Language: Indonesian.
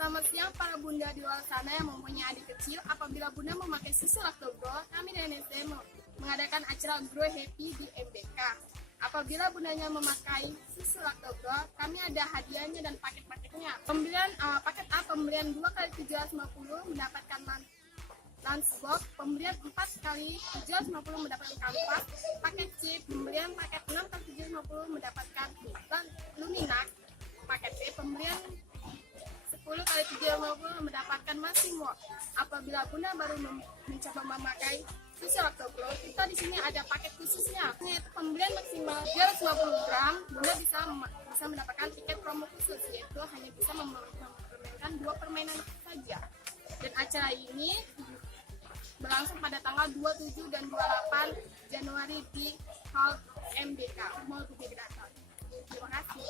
Selamat siang para bunda di luar sana yang mempunyai adik kecil. Apabila bunda memakai susu Lactogro, kami dari NSD mengadakan acara Grow Happy di MBK. Apabila bundanya memakai susu Lactogro, kami ada hadiahnya dan paket-paketnya. Pembelian paket A, pembelian 2 kali 750 mendapatkan lunchbox, pembelian 4 kali 750 mendapatkan kanvas, paket C, pembelian paket 6 kali 750 mendapatkan luminak, paket B, pembelian 10 kali 750 mendapatkan Massimo. Apabila bunda baru mencoba memakai susu Lactogro, kita di sini ada paket khususnya, yaitu pembelian maksimal 250 gram, bunda bisa mendapatkan tiket promo khusus, yaitu hanya bisa mempermainkan 2 permainan saja. Dan acara ini berlangsung pada tanggal 27 dan 28 Januari di Hall MBK, Mall Bukit Data. Terima kasih.